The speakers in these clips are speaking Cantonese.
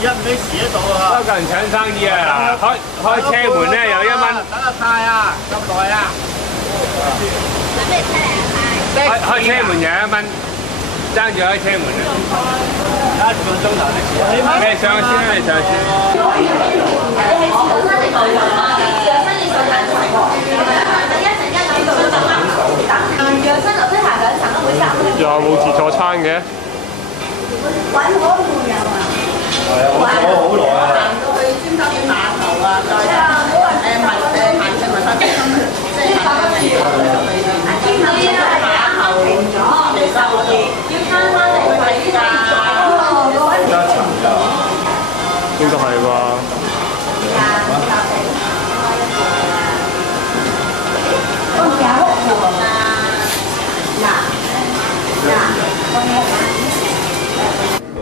一味時得到啊！多個人搶生意啊！開車門咧又1蚊。等下太啊，咁耐啊！準備出嚟啊！開車門又1蚊，爭住開車門啊！1個鐘頭的事。你上先啦，你上先。又冇自助餐嘅。揾好冇有啊？係啊，我好耐啊。行到去尖沙咀碼頭啊，再行程文化中心，即係行到去尖沙咀碼頭嚟收嘢，要翻返嚟睇㗎。一層㗎。應該係啩？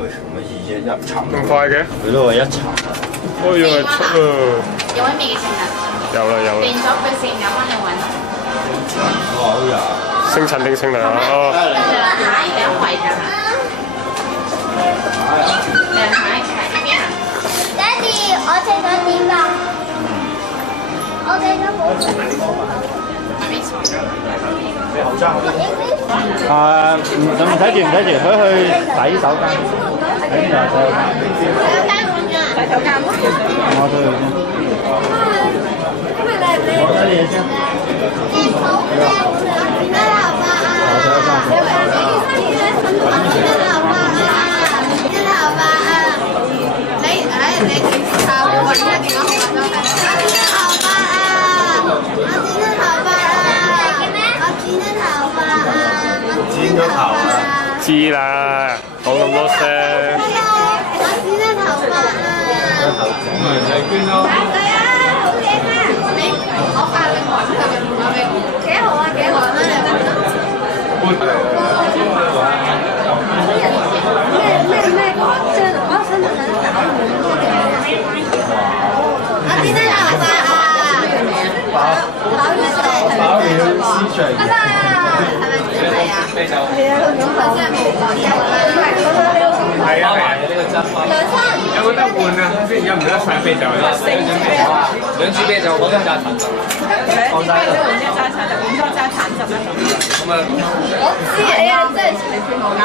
什麼意啫？一層。咁快嘅？佢都話一層啊。我以為出啊。有位未嘅成日。有啦有啦。變咗佢成日翻嚟揾。好呀。姓陳定姓梁啊？哦。梁太而家圍㗎。梁太係呢邊啊？爹哋，我借咗點啊？我借咗冇。你後生好啲。唔睇住唔睇住，佢去洗手間。喺邊度洗手間？洗手間咯。我都去先。我睇嘢先。剪咗頭啊！知啦，講咁多聲。我剪咗頭髮啊！咁咪就係捐咯。我發另外5個電話俾我。幾號啊？幾號啊？咩講？即係我想搞我剪咗頭髮啊！搞你市場。係咪啊？係啊，咁啊真係冇講嘢啦。係啊，呢個真花。有冇得換啊？先有唔得晒啤酒啊？2支啤酒，我都加橙汁。2支啤酒換一揸橙汁，換多揸橙汁啦。咁啊，我知你啊，真係你算我啱。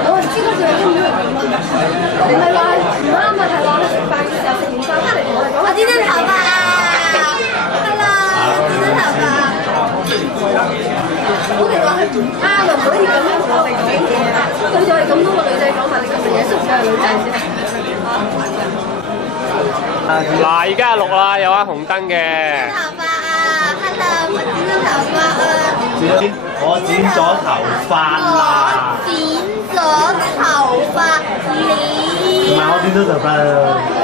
我唔知嗰時你唔你咪話唔啱啊，係話去食飯嘅時候食完飯翻嚟同我哋講。我剪咗頭髮啊！得啦，剪咗頭髮。我哋話佢唔啱啊，唔可以咁樣同我哋講嘢啊！佢就係咁多個女仔講話，你咁成日識唔識係女仔先？嗱，而家錄啦，有紅燈嘅。頭髮啊 ，hello， 我剪咗頭髮啊。我剪咗頭髮啦。我剪咗頭髮了。唔係我剪咗頭髮啊。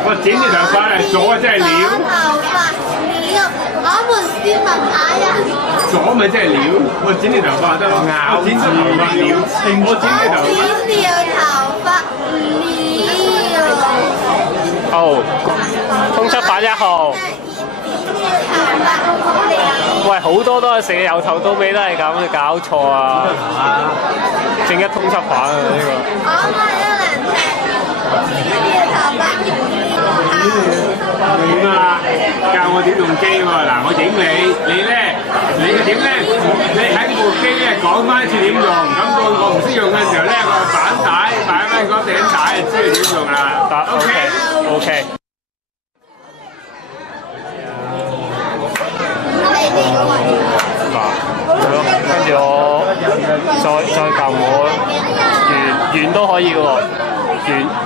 我剪咗頭髮啊，左啊真係料。頭髮了，我們斯文雅人。左咪真係料，我剪條頭髮得咯，咬剪咗頭髮料，我剪條頭髮。剪了頭髮了。好，通緝犯1號。喂，好多都係成日由頭到尾都係咁，你搞錯啊！正一通緝犯啊呢個。我買咗兩隻，剪了頭髮點啊？教我點用機喎！嗱，我影你咧，你嘅點咧？你喺部機咧講翻一次點用，咁到我唔識用嘅時候咧，我反帶擺翻嗰頂帶，就知道點用啦。得 OK。嗱，係咯，跟住我再撳我圓都可以嘅喎，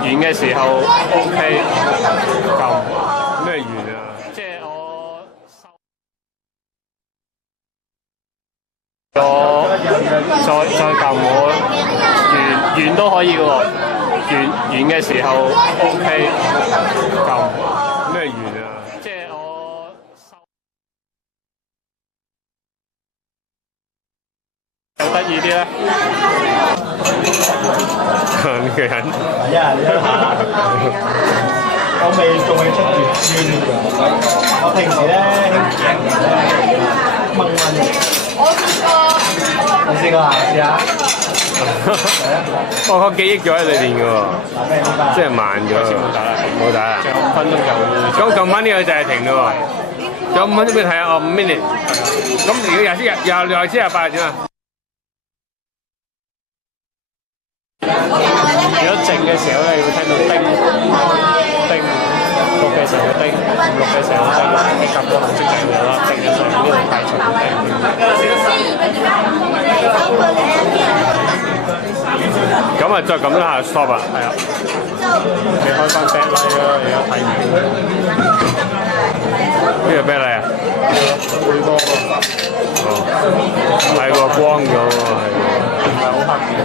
圓嘅時候 OK 撳咩圓啊？即係我再撳我圓都可以嘅喎，圓嘅時候 OK 撳咩圓啊？即係我有得意啲咧？呢個人係啊，你睇下，我未仲未出住圈㗎。我平時咧掹翻嚟。我試過。你試過啊？試下。我個記憶咗喺裏邊嘅喎，即係慢咗。冇打啦。仲有5分鐘就咁撳翻呢個就係停咯喎。仲有5分鐘俾你睇下，哦5 minute。咁如果廿七28點啊？如果靜嘅時候咧，你會聽到叮叮，錄嘅時候叮，唔錄嘅時候叮，你撳個紅色就係啦，靜嘅時候呢度帶出叮。咁啊，再撳一下 stop 啊，係啊，你開翻 backlight 啦，而家睇唔到。呢個咩嚟啊？會多喎。哦，係喎，光咗喎，係喎。唔係好黑嘅，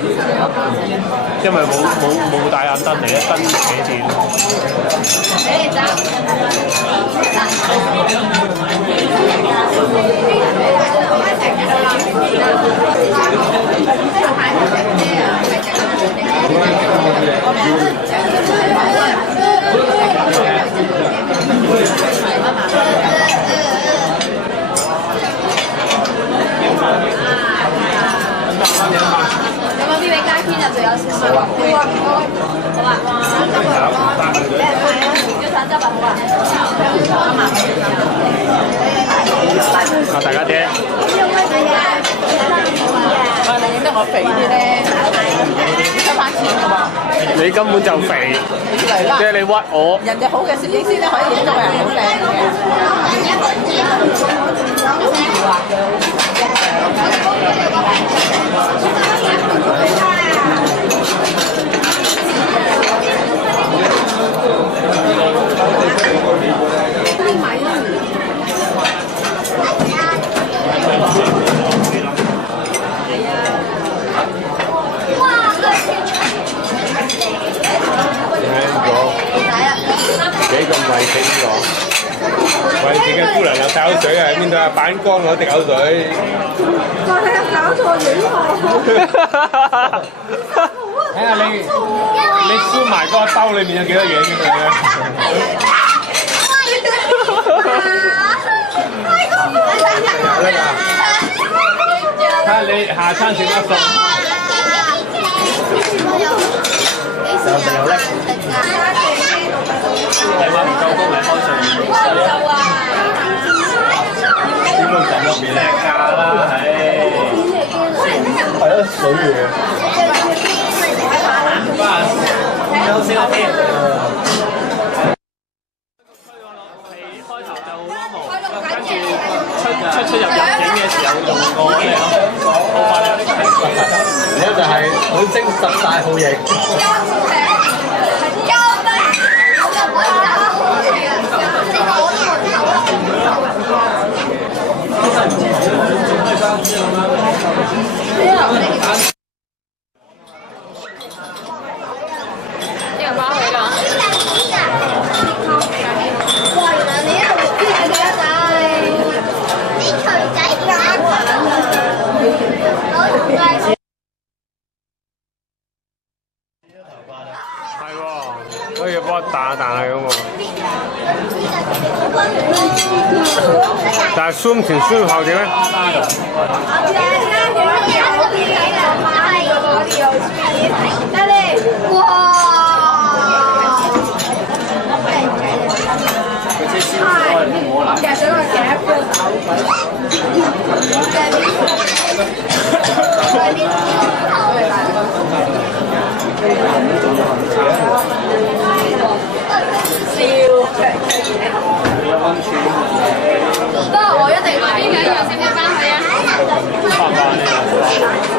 因為冇大眼燈嚟，一燈扯住。有冇啲俾街編入就有少少。好啊，好啊，橙汁啊，你係買啊？要橙汁啊？好啊。啊，大家聽。你影得我肥啲咧，收翻錢㗎喎。你根本就肥，即係你屈我。人哋好嘅攝影師咧，可以影到個人好靚幾咁衛生喎！衛生嘅姑娘又掉水啊！邊度啊？反光攞滴口水。我係搞錯影喎。睇下你輸埋嗰個兜裏面有幾多嘢先得嘅？睇下你下餐食乜餸？係嘛？唔夠高咪開上面。點會咁入面靚價啦？唉，係咯，水魚。有先我聽。開頭就 normal，跟住出入入境嘅時候用過嚟咯。好快啦！而家就係好精實大號型。呢個包起啦。哇！原來你一路知嘅仔，啲錘仔打係喎，可以幫我彈下咁喎。但係 zoom 前 zoom 後點咧？哇！夾咗個夾高手。不過我一定買呢兩樣先翻去啊！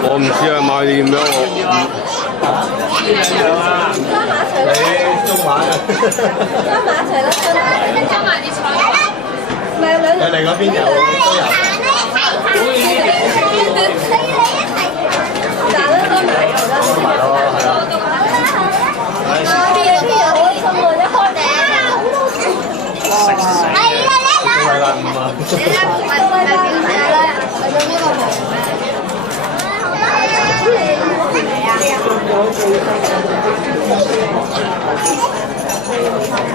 我唔知啊，買點樣我。你中玩啊？加埋一齊啦，加埋啲菜。唔係兩你哋嗰邊有都有。但係都唔係有啦。係咯，係咯。啲嘢都有好心喎，一開頂。係啦，係啦，唔啊。你咧係表姐咧，係用呢個毛咩？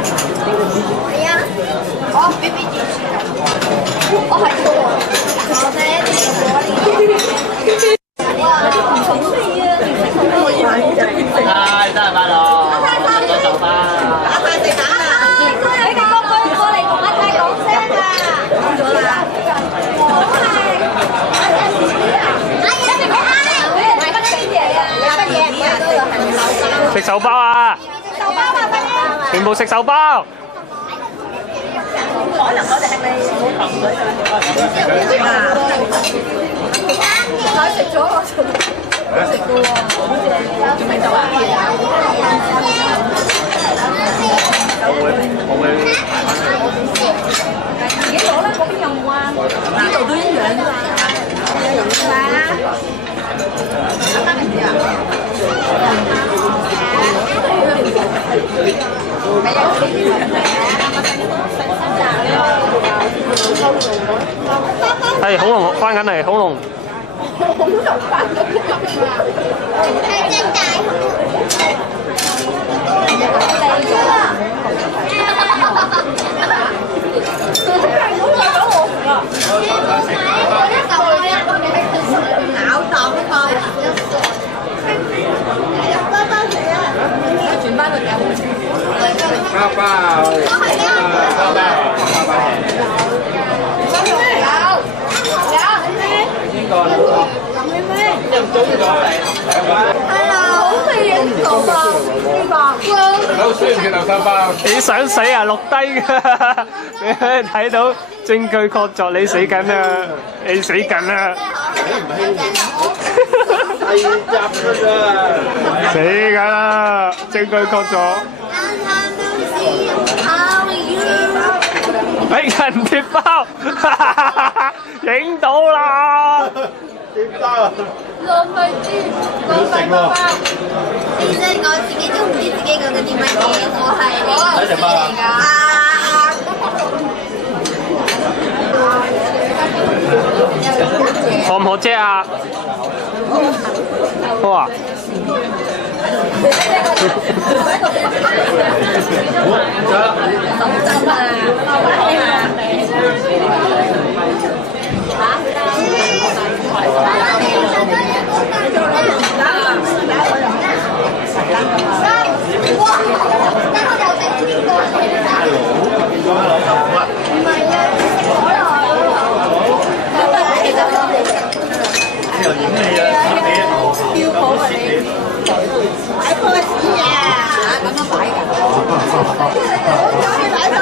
係啊，我 BB 電視啊，我係錯，我第一次攞呢個。哇，啲唔重味啊！手包啊！手包啊，快啲！全部食手包。可能我哋係咪冇糖水啊？我食咗我食嘅喎，好正，仲未做啊？我會自己攞啦，嗰邊有冇啊？呢度都一樣㗎嘛。快啦！得唔得啊？係恐龍翻緊嚟，恐龍。係隻大咬啖啊嘛！全班都有。包包。好需要嘅流沙包。你想死啊？錄低㗎，你睇到證據確鑿，你死緊啊！你死緊啊！死緊啦！證據確鑿。哎，人鐵包，影到啦！點得啊？浪費啲，浪費包。其實我自己都唔知自己講緊啲乜嘢，我係睇食包啊！可唔可啫啊？好啊！又影你啊！標普啊你！擺 pose 啊！咁樣擺㗎。擺 pose 咁樣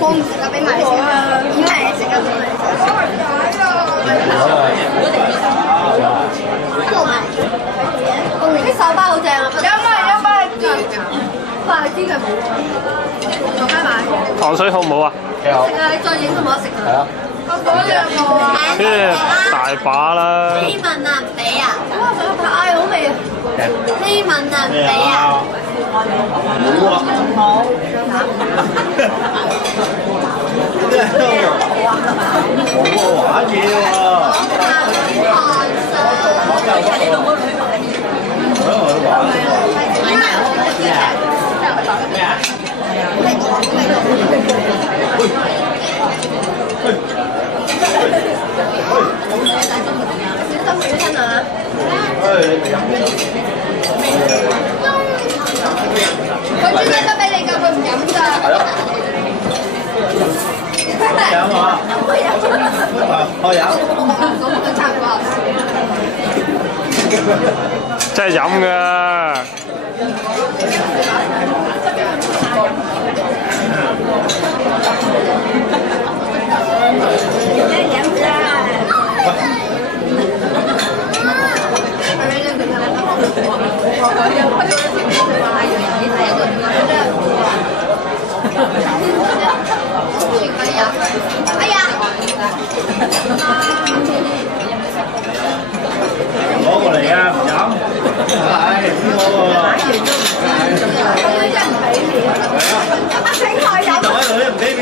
我唔食啊，俾埋你食啊，點埋你食啊，俾埋你食。啲手包好正啊！有咪快啲嘅冇喎，做咩買？糖水好唔好啊？食啊！你再影都冇得食㗎。係啊。嗰兩個啊！即係大把啦。希文啊，唔俾啊！哇！太好味啊！希文啊，唔俾啊！冇啊！冇玩嘢喎！佢專登都俾你㗎，佢唔飲㗎。飲啊！我飲。真係飲㗎。哎呀！攞過嚟啊！唔飲。係唔攞喎。請佢飲。喺度咧唔俾面。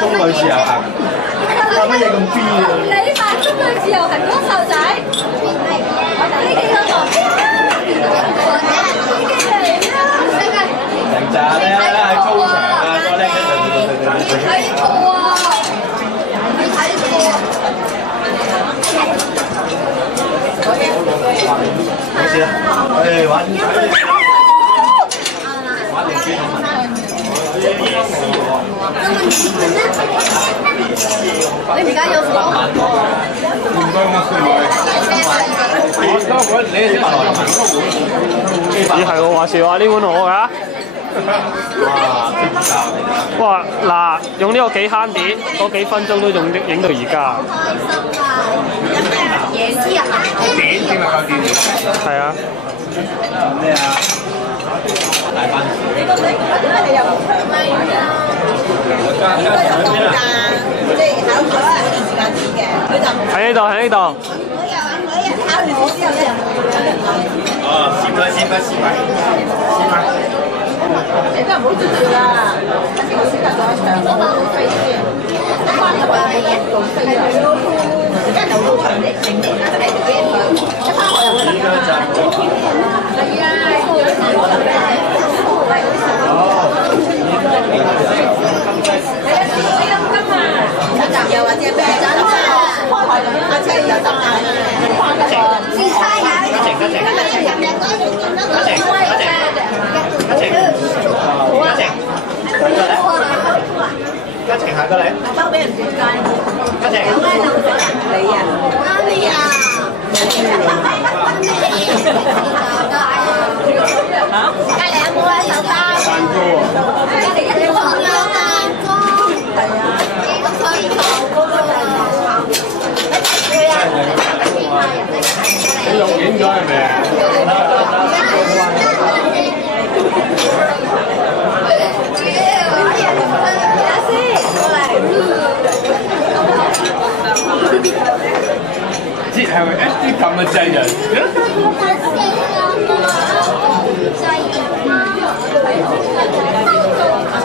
中女自由行，有乜嘢咁 B 啊？你扮中女自由行嗰個瘦仔，呢幾個旁邊啊，成扎咧喺操場啊，多叻你睇過啊？你睇過？冇事啦，我哋玩電機同埋。你而家有數？唔該，我先嚟。我多款你先來問嗰碗。咦係喎，話時話呢碗我㗎。哇！嗱，用呢個幾慳電，嗰幾分鐘都用影到而家。椰絲啊！點先係夠電？係啊。咩啊？大班。你個女點解你又唔長咪㗎？應該有放假，即係考咗啊嗰段時間知嘅，佢就唔喺呢度，喺呢度。考完試之後咧。哦，試翻，試翻，試翻，試翻。你真係唔好住住啦，一定要先得咗場，我好飛先。一翻入去係做飛啊，而家就好長啲，整啲一齊幾人去，一翻學又得㗎。係啊，又或者咩？開台咁樣，車又得啊，翻得個。家晴下過嚟，包俾人轉街。家晴，你啊，媽咪啊！隔離有冇啊手包？蛋糕啊！隔離一個有蛋糕。係啊，咁所以就嗰個你錄影咗係咪啊？即係咪一啲咁嘅製人？卓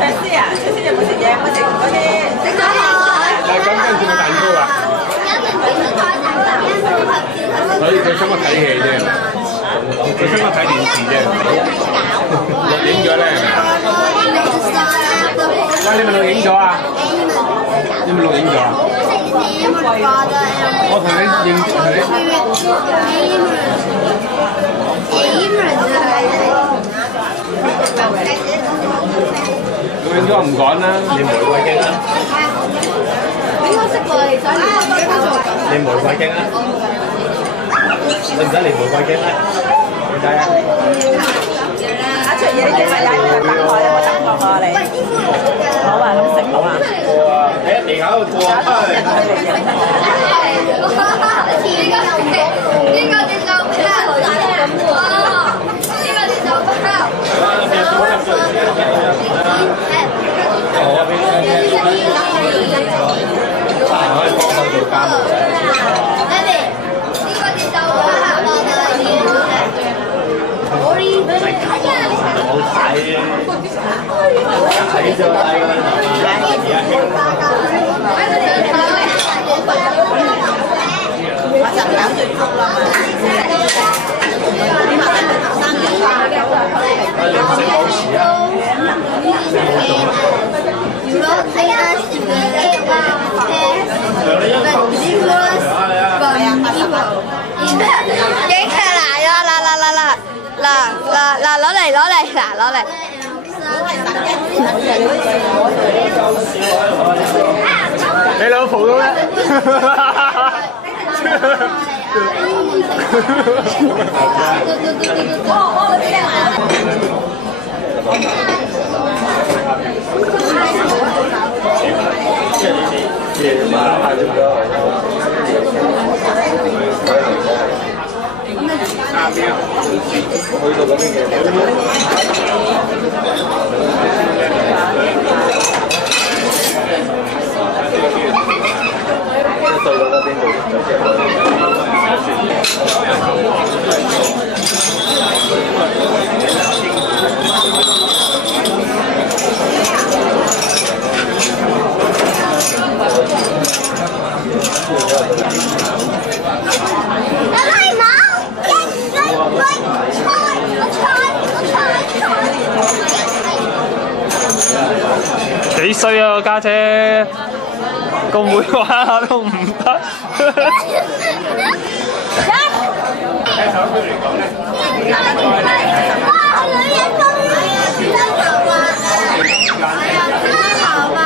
師啊，卓師有冇食嘢？我食嗰啲食咗但係咁跟住個蛋糕啊！所以佢想我睇戲啫，佢想我睇電視啫，錄影咗咧係咪啊？喂，你咪錄影咗啊？你咪錄影咗啊？我同你認同你。錄影咗唔趕啦，你玫瑰經啦，應該識喎，你想你玫瑰經啦，使唔使嚟玫瑰經咧？唔使啊！阿卓嘢，你今日踩呢個等我，有冇等過我你？好啊，咁食好啦。你喺地下度過啊！可以幫手做家務。好睇睇就睇㗎我就搞最足啦嘛。你話3點半你唔使講遲啊！如果睇下視頻嘅話，影下嗱，攞嚟。你老婆都咧？幾衰啊個家姐，個妹玩下都唔得。哇！女人公園真頭啊！真頭啊！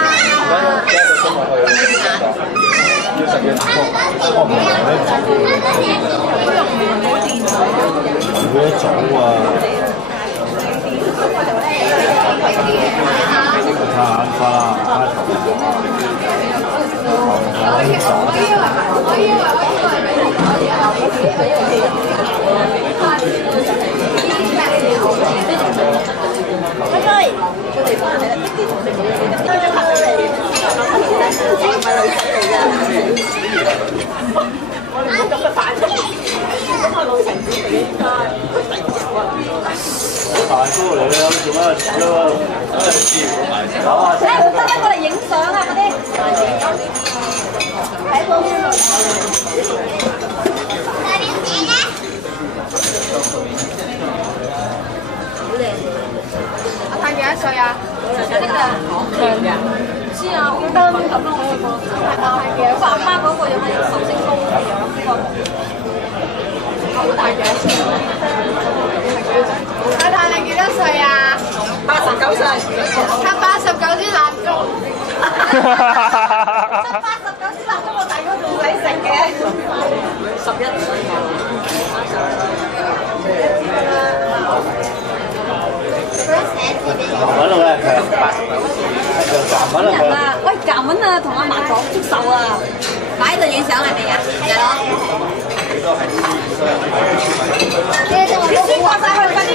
每一組啊！太眼花啦！大叔嚟啦，做乜做乜？得過嚟影相啊！嗰啲。睇到。阿太幾多歲啊？唔知啊，我覺得咁咯，我個阿太幾？爸爸嗰個有冇壽星公嘅樣？呢個好大幾多歲？太太你幾多歲啊？89歲。他89支蠟燭。89支蠟燭，我大哥仲使食嘅。11歲。揾到咧，人啊，喂，夾穩啊，同阿嫲講祝壽啊，擺喺度影相係咪啊？係咯。你先過晒去，快啲！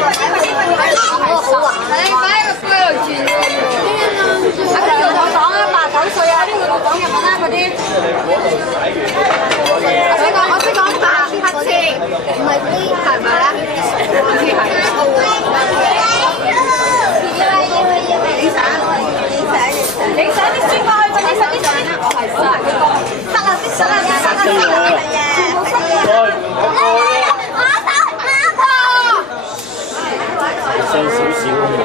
好啊！你擺喺個杯度轉喎。喺度同我講啊，89歲啊，呢個講日文啦嗰啲。我識講白黑車，唔係呢係咪咧？好似係。影相啲書過去，快啲快啲快啲！我係塞啦，全部塞嘅。細少少咁樣。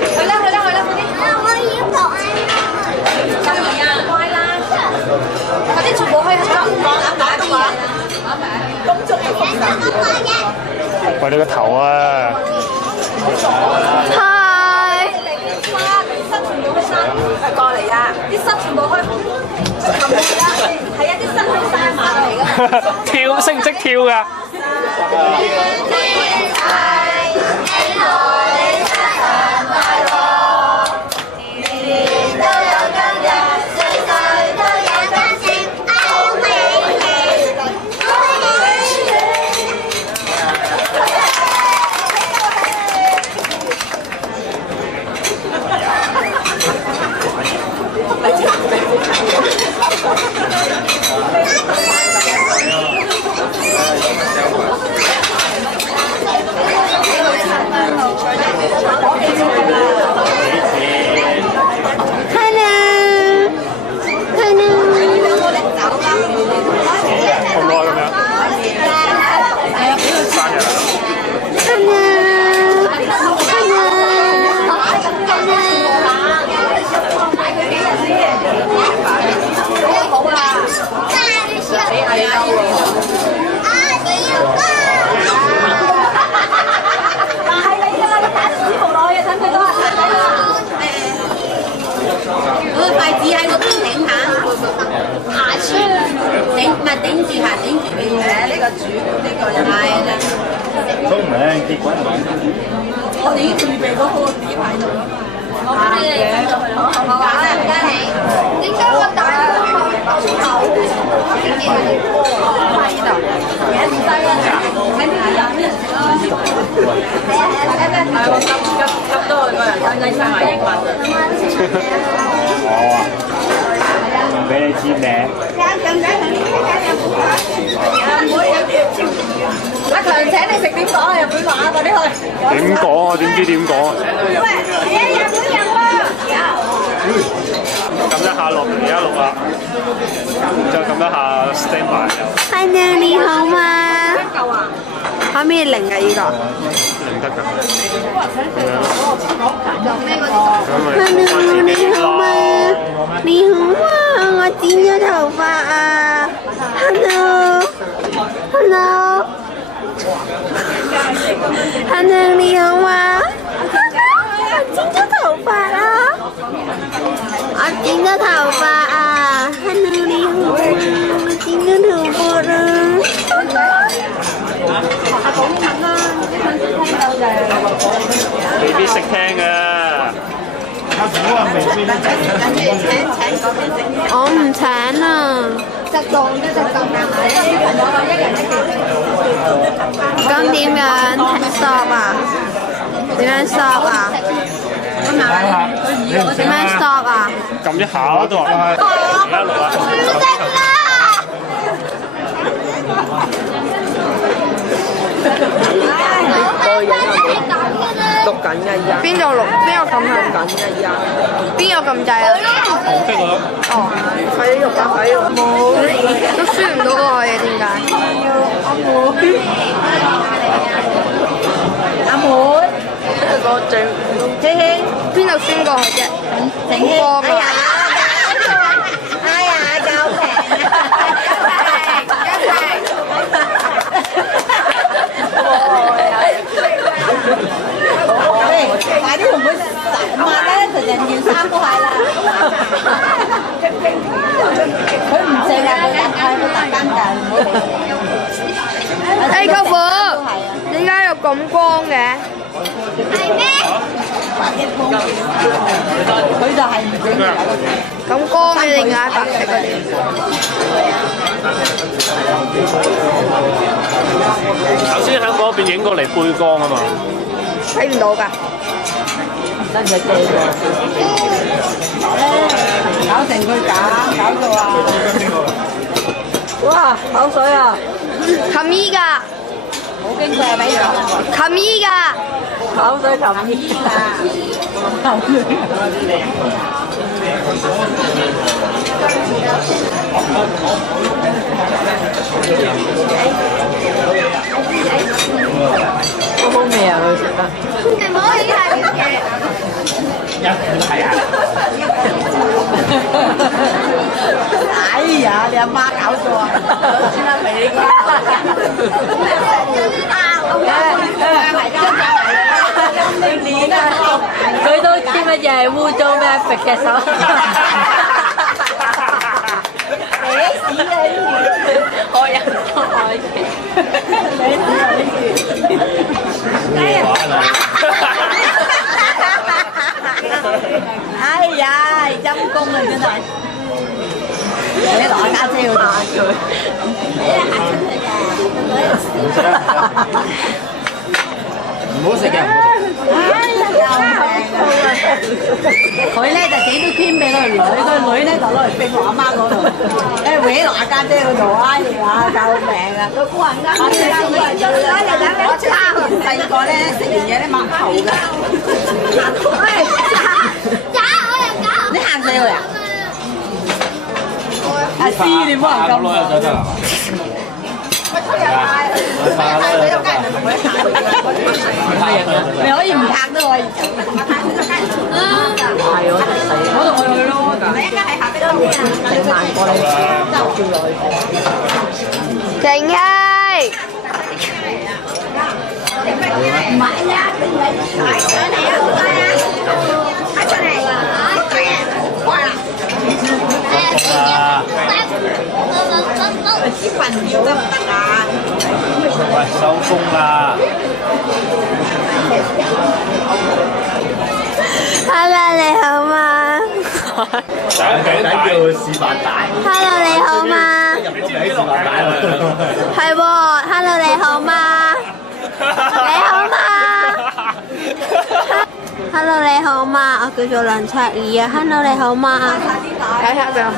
去啦，快啲！我要講啊！中意啊！乖啦！快啲全部去打啲嘢啦！公眾嘅風神。喂你個頭啊！過嚟啊！啲塞全部去冚嚟啦！係啊，啲塞去晒馬嚟㗎。跳識唔識跳㗎？聰明，結果唔係。我哋已經預備咗好個碟喺度啦嘛。我幫你哋跟咗去啦。好啊，唔該你。點解我打個頭？喺呢度。喺呢啲人。急到佢個人真係生埋英文啊！唔俾你知名。阿強請你食點講啊？日本話啊，快啲去。點講啊？點知點講啊？喂，日本人喎。撳一下錄，而家錄啦，再撳一下 stand by 又。Hello，你好嗎？可唔可以零啊？呢個？零得㗎。Hello，你好嗎？你好啊，我剪咗頭髮啊。Hello，你好嗎？我剪咗頭髮啊！我剪咗頭髮啊 ！Hello，你好嗎？我剪咗頭髮啊！未必識聽㗎。阿虎啊，未必識聽。我唔請啊！咁點樣 stop 啊？點樣 stop 啊？點樣 stop 啊？撳一下都話。而家錄啦。錄緊嘅而家，邊度錄？邊個撳係？緊嘅而家。邊個撳掣啊？紅色嗰個。哦，快啲錄啊！快啲錄！都輸唔到嗰個嘢，點解？阿妹，個最希希邊度宣過去啫？整波㗎！哎呀，夠平！快啲同佢10萬咧，就人件衫都係啦。佢唔正啊，佢大間㗎，唔好理。誒，舅父，點解又咁光嘅？係咩？佢就係唔整嘅。咁光嘅定係白色嗰啲？頭先喺嗰邊影過嚟背光啊嘛。睇唔到㗎。真係正㗎。搞成佢假，搞到啊！哇，口水啊！冚衣㗎，好經濟啊，俾佢。冚衣㗎。口水冚衣啊！好好味啊！佢食得。你唔可以係嘅。哎呀！你阿媽搞錯啊！先啦，俾你講。佢都知乜嘢係污糟咩？揈隻手。你屎你！我有我哎呀，陰公啊真係！你攞家姐去打佢。唔好食嘅，唔好食。佢咧就整啲圈俾佢女，佢女咧就攞嚟揈我阿媽嗰度，搲落阿家姐嗰度，哎呀救命啊！個孤人家我差細個咧食完嘢咧抹頭㗎。你行死佢啊！阿師你冇人咁講。你可以唔拍都可以。係我死，我同佢去咯。你一間喺下邊都整慢過你，就叫落去。靜氣。唔係啊，快上嚟啊！快上嚟！哇！支棍要得唔得啊？喂，收工啦！Hello，你好嗎！頂叫示範帶。？Hello，你好嗎？入咗名示範帶啦。係喎，Hello，你好嗎？你好嗎？ Hello 你好嗎？我叫做梁卓怡啊。Hello 你好嗎？睇下俾我。